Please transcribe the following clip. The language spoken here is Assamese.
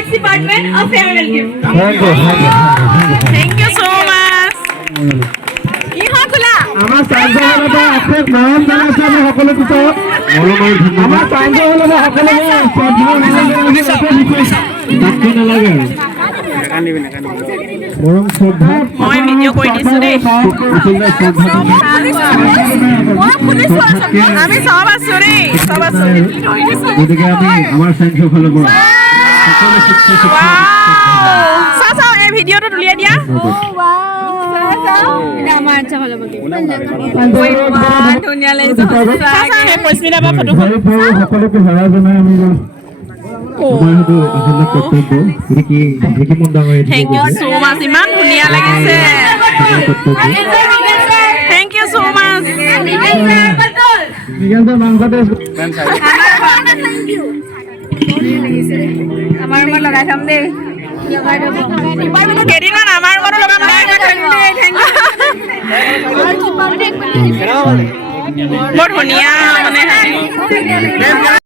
Arts Department a farewell gift. Thank you so much. ইহা খোলা আমাৰ চাংঘৰলৈ অশেষ মৰম জনাইছে আমি সকলো পিছত আমাৰ চাংঘৰলৈ সকলোকে নালাগে মৰম শ্ৰদ্ধা মই ভিডিঅ' কৰি দিছোঁ দেই আমি চব আছোঁ দেই চব আছোঁ গতিকে আমি আমাৰ চাংঘৰ ফালৰ পৰা চাওঁ চাওঁ এই ভিডিঅ'টো উলিয়াই দিয়া ধুনীয়া লাগিছে পস্মিতা বা ফটোখন সকলোকে সেৱা জনাই আমি আমাৰ সেইটো আচলতে কৰ্তব্য গতিকে মন ডাঙৰ থেংক ইউ ছ' মাছ ইমান ধুনীয়া লাগিছে থেংক ইউ ছ' মাছ মাংসতে আমাৰ ৰুমত লগাই থম দেই কেইদিনমান আমাৰ ৰুমতো লগাম বৰ ধুনীয়া মানে